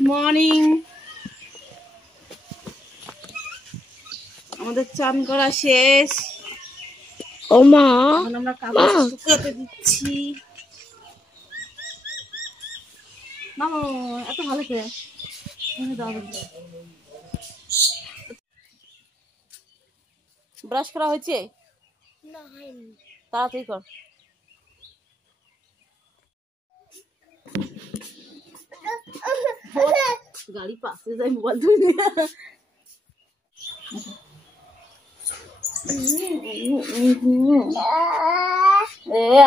Good morning. আমাদের চান করা শেষ। ও মা, এখন আমরা কাগজ শুকাতে দিচ্ছি। মামা এত ভালো করে ব্রাশ করা হয়েছে? না হয়নি। তাড়াতাড়ি কর। গাড়ি পাশে যাই, মোবাইল ধরে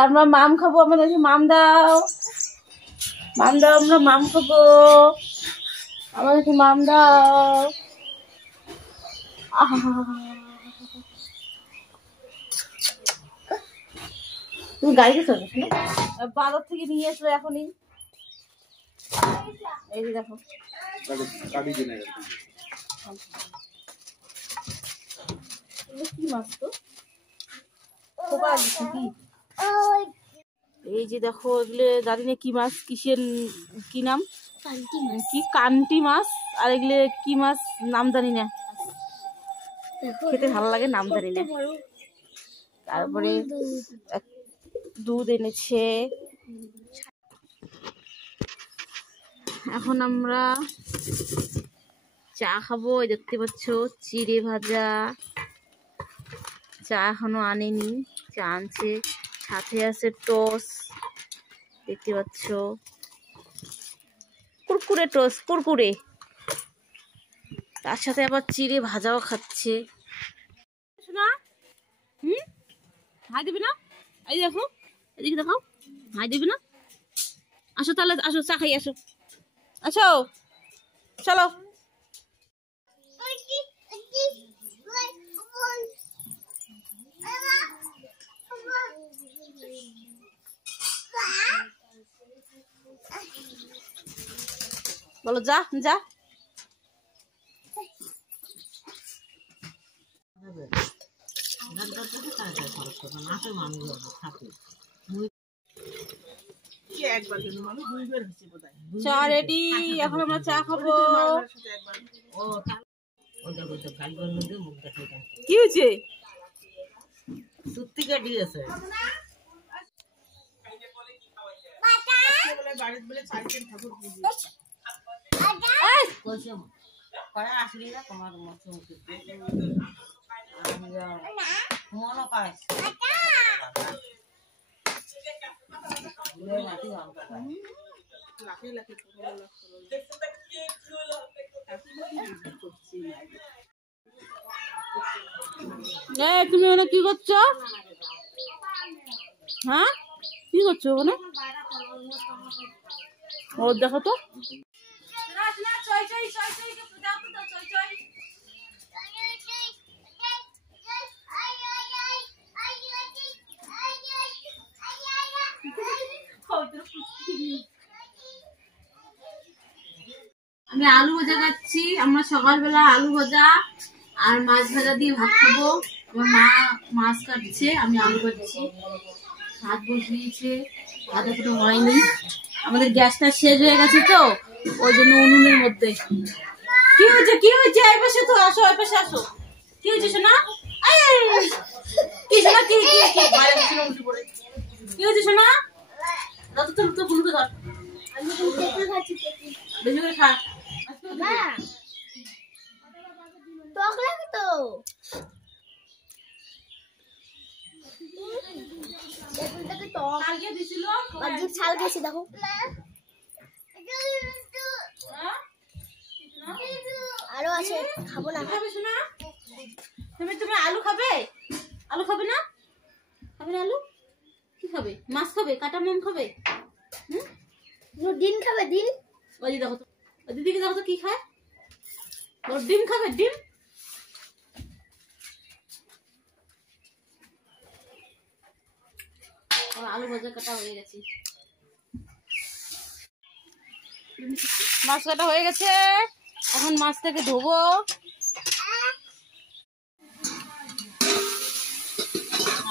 আমরা মাম খাবো। আমাদের মাম দাও, মাম দাও, আমরা মাম খাবো। আমাদেরকে মাম দাও। তুমি গাড়িতে চলো, বাজার থেকে নিয়ে এসো এখনই। এই যে দেখো, কি মাছ তো, এই যে দেখো এগুলো জানি না কি মাছ, কিসের কি নাম, কি কান্টি মাছ। আর এগুলো কি মাছ নাম জানি না, খেতে ভালো লাগে, নাম জানি না। তারপরে দুধ এনেছে। এখন আমরা চা খাবো। দেখতে পাচ্ছ চিড়ে ভাজা। চা এখনো আনেনি, চা আনছে। সাথে আছে টোস্ট, দেখতে পাচ্ছ, কুরকুরে টোস্ট, কুরকুরে। তার সাথে আবার চিড়ে ভাজাও খাচ্ছে। শোনা, হাই দিবি না? এই দেখো, এদিকে দেখাও, হাই দিবি না? আসো তাহলে, আসো চা খাই, আসো, আসো, চলো। বলো যা যা। চা রেডি, এখন আমরা চা খাবো। কি হয়েছে? সত্যিকার দিয়েছে। আসলি না তোমার মনে পায় তুমি ওখানে কি করছো? হ্যাঁ, কি করছো ওখানে? ও দেখো তো, আমি আলু ভাজা খাচ্ছি। আমরা সকালবেলা আলু ভাজা আর মাছ ভাজা দিয়ে ভাত খাবো। আমার মা মাছ কাটছে, আমি আলু কাটছি। ভাত বসিয়েছে, ভাত এখনো হয়নি। আমাদের গ্যাসটা শেষ হয়ে গেছে তো, ওই জন্য উনুনের মধ্যে। কি হয়েছে, কি হয়েছে? এই পাশে তো আসো, এই পাশে আসো। কি হয়েছে সোনা? কি সোনা, কি কি হয়েছে সোনা? ধর বেশি করে খা। ছাল গেছে দেখো। আরো আছে, খাবো না। তুমি আলু খাবে? আলু খাবে না? খাবে না আলু? কি খাবে? মাছ খাবে? কাটা মাম খাবে? ডিম খাবে? ডিম ওই দেখো তো, দিদিকে দেখো তো কি খায়। ওর ডিম খাবে, ডিম। আলু ভাজা কাটা হয়ে গেছে, মাছ কাটা হয়ে গেছে। এখন মাছটাকে ধোবো।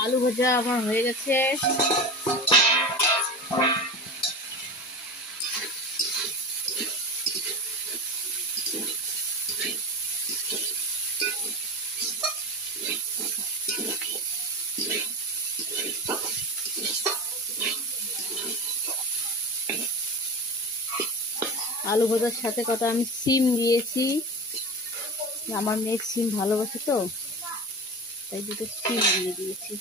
আলু ভাজা আমার হয়ে গেছে। আলু ভাজার সাথে কটা আমি সিম দিয়েছি, আমার মেয়ে সিম ভালোবাসে তো, তাই দুটো সিম দিয়ে দিয়েছি।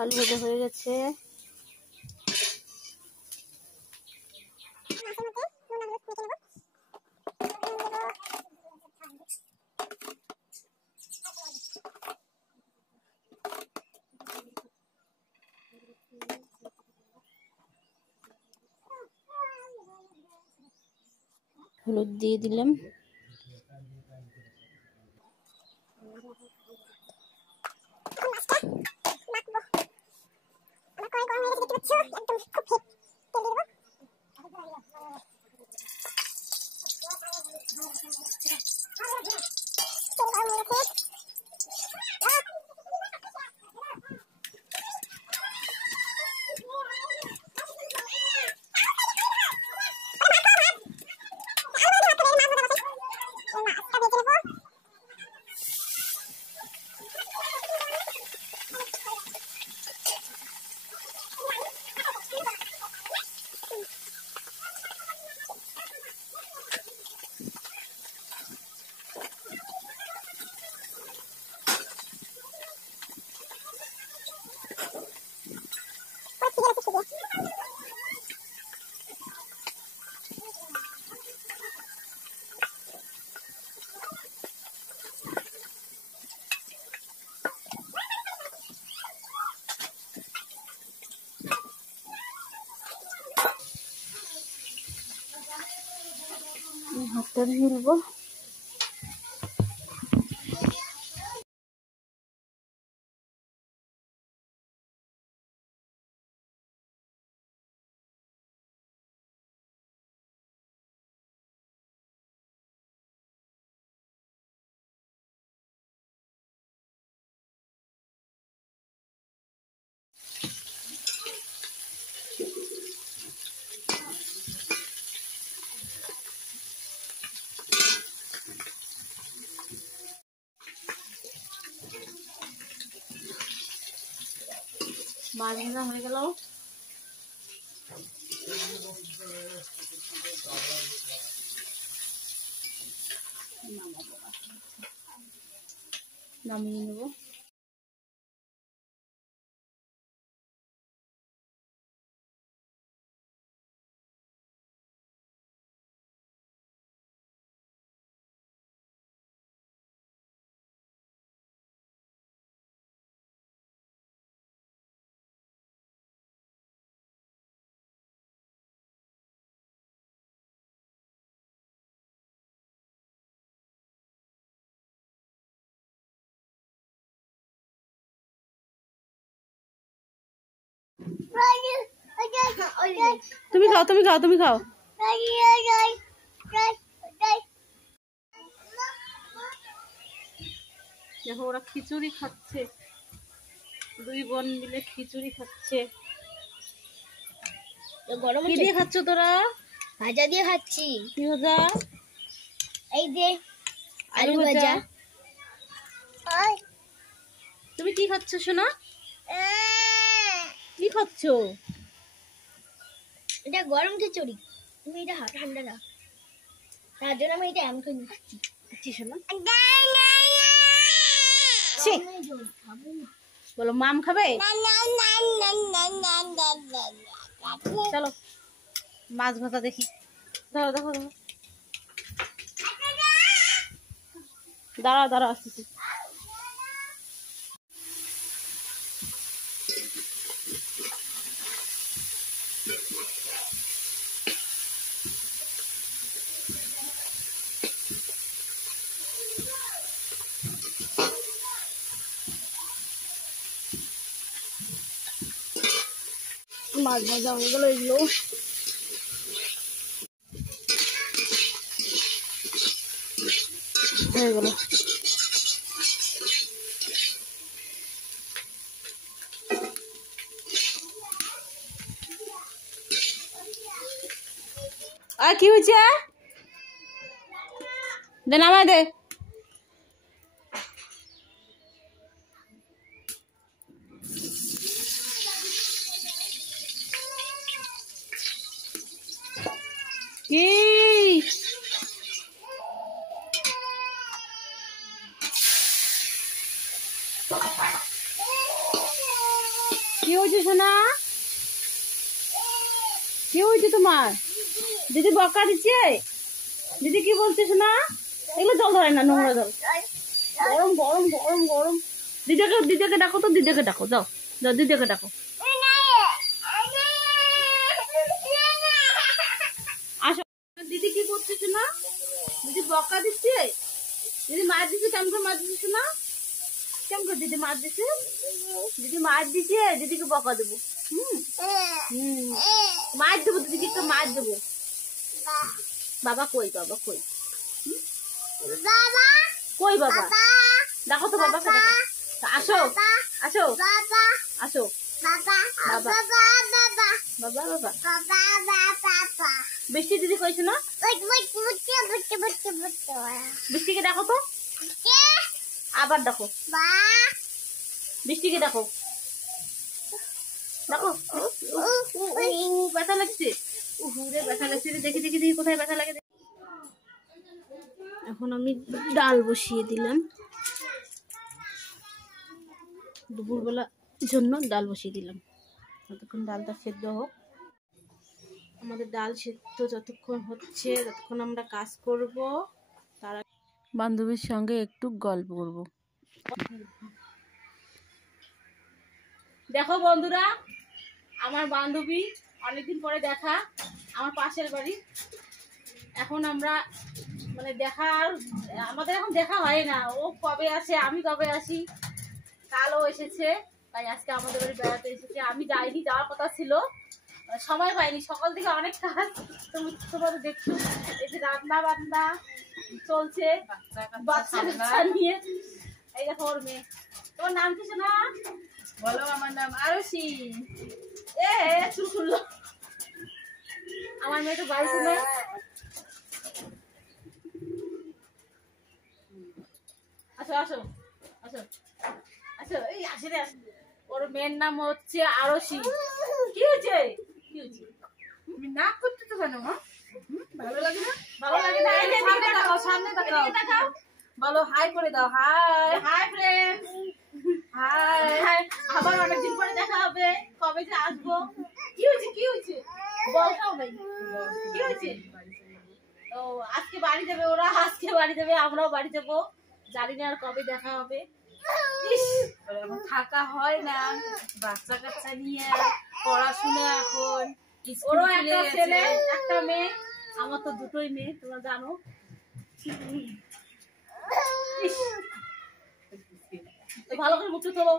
আলু ভাজা হয়ে গেছে। হলুদ দিয়ে দিলাম। হাতটা ঢেলবো। মাছ ভাজা হয়ে গেল। নামিয়ে নেব। তুমি খাও, তুমি খাও, তুমি খাও। দেখো ওরা খিচুড়ি খাচ্ছে, দুই বোন মিলে খিচুড়ি খাচ্ছে। গরম কি দিয়ে খাচ্ছ তোরা? ভাজা দিয়ে খাচ্ছি। কি ভাজা? এই যে আলু ভাজা। তুমি কি খাচ্ছ সোনা? কি খাচ্ছ? এটা গরম খিচুড়ি, তুমি এটা ঠান্ডা দাও, তার জন্য আমি এটা এমন করে খাচ্ছি। কি সোনা? বলো মাম খাবে? চলো মাছ ভাজা দেখি। ধরো দেখো, দেখো, দাঁড়াও দাঁড়াও, আসতেছি। মাছ ভাজা হয়ে গেল এগুলো। হয়ে গেল। আর কি হয়েছে? দে নামাই দে। কি কি হয়েছে সোনা? কি হয়েছে তোমার? দিদি বকা দিচ্ছে? দিদি কি বলছে সোনা? এগুলো জল ধরে না, নোংরা জল। গরম গরম গরম গরম। দিদিকে ডাকো তো, দিদিকে ডাকো, যাও যাও, দিদিকে ডাকো। আসো। দিদি কি করছে সোনা? দিদি বকা দিচ্ছে? দিদি মার দিচ্ছে? কেমন করে মার দিচ্ছে সোনা? কেমন করে দিদি মার দিচ্ছে? দিদি মার দিচ্ছে, দিদিকে বকা দেবো। মার দেবো, দিদিকে একটু মার দেবো। বাবা কই? বাবা কই? কই বাবা? দেখো তো বাবাকে, দেখো। আসো আসো আসো। বাবা বাবা বাবা। বৃষ্টি দিদি কইছে না? বৃষ্টিকে দেখো তো, আবার দেখো। বৃষ্টিকে দেখো, দেখো। ব্যথা লাগছে, ব্যথা লাগছে। দেখি দেখি দেখি কোথায় ব্যথা লাগে। এখন আমি ডাল বসিয়ে দিলাম, দুপুরবেলা জন্য ডাল বসিয়ে দিলাম। ততক্ষণ ডালটা সেদ্ধ হোক। আমাদের ডাল সেদ্ধ যতক্ষণ হচ্ছে ততক্ষণ আমরা কাজ করব। তারা বান্ধবীর সঙ্গে একটু গল্প করব। দেখো বন্ধুরা, আমার বান্ধবী, অনেকদিন পরে দেখা, আমার পাশের বাড়ি। এখন আমরা মানে আমাদের এখন দেখা হয় না। ও কবে আসে, আমি কবে আসি। কালও এসেছে, তাই আজকে আমাদের বাড়ি বেড়াতে এসেছে। আমি যাইনি, যাওয়ার কথা ছিল, সময় পাইনি। সকাল থেকে অনেক কাজ, তোমরা দেখছো। এই যে রান্না বান্না চলছে, বাচ্চা কাচ্চা নিয়ে। এই দেখো ওর মেয়ে। তোমার নাম কি শোনা? বলো। আমার নাম আরশি। চুল খুললো আমার মেয়ে, তো বাড়ি শুনে। আসো আসো আসো আসো, এই আসে রে আসে। ওর মেয়ের নাম হচ্ছে আরশি। কি হয়েছে? কি হয়েছে? তুমি নাক করতেছো কেন মা? ভালো লাগে না? ভালো লাগে না? এই যে সামনে তাকাও, সামনে তাকাও। এদিকে তাকাও। বলো হাই করে দাও। High hi friends. হাই। আবার অনেকদিন পরে দেখা হবে, কবে যে আসবো। কি হয়েছে? কি হয়েছে? বলটাও নাই। কি হয়েছে? ও আজকে বাড়ি যাবে ওরা, আজকে বাড়ি যাবে, আমরাও বাড়ি যাবো। জানি না আর কবে দেখা হবে। এখন থাকা হয় না, বাচ্চা কাচ্চা নিয়ে পড়াশোনা। এখন ওরও একটা ছেলে একটা মেয়ে, আমার তো দুটোই মেয়ে, তোমরা জানো। ভালো করে মুখটা তোলো।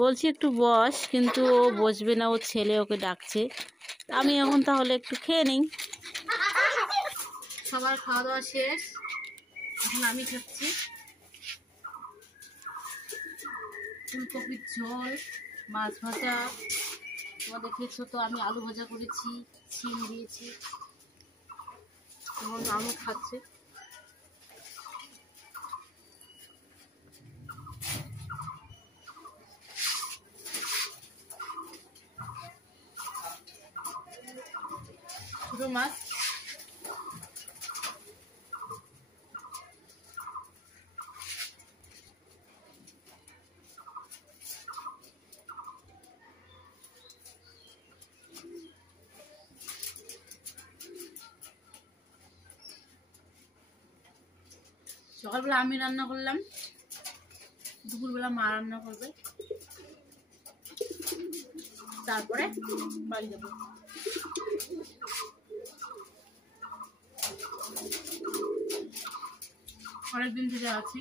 বলছি একটু বস, কিন্তু ও বসবে না, ও ছেলে ওকে ডাকছে। আমি এখন তাহলে একটু খেয়ে নিই। সবার খাওয়া দাওয়া শেষ, এখন আমি খাচ্ছি। ফুলকপির ঝোল, মাছ ভাজা। তোমরা দেখেছো তো, আমি আলু ভাজা করেছি, ছিম দিয়েছি। এবং আলু খাচ্ছে। ছোট মাছ। সকালবেলা আমি রান্না করলাম, দুপুরবেলা মা রান্না করবে, তারপরে বাড়ি যাবো। অনেকদিন থেকে আছি,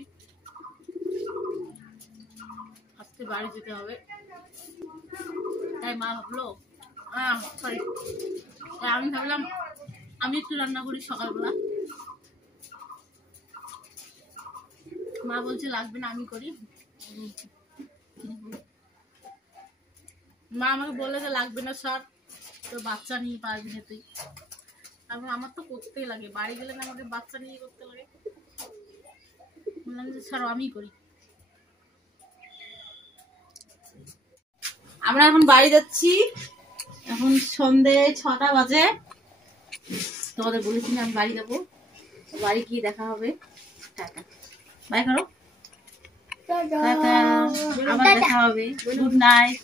আজকে বাড়ি যেতে হবে। তাই মা ভাবলো, সরি, আমি ভাবলাম আমি একটু রান্না করি সকালবেলা। মা বলছে লাগবে না, আমি করি। মা আমাকে বললে যে লাগবে না, সর, তোর বাচ্চা নিয়ে পারবি না তুই। আমার তো করতেই লাগে, বাড়ি গেলে না আমাকে বাচ্চা নিয়ে করতে লাগে। বললাম যে ছাড়ো আমিই করি। আমরা এখন বাড়ি যাচ্ছি, এখন সন্ধে 6টা বাজে। তোমাদের বলেছি না আমি বাড়ি যাবো, বাড়ি গিয়ে দেখা হবে। টাটা, বাই করো, টাটা, আবার দেখা হবে, গুড নাইট।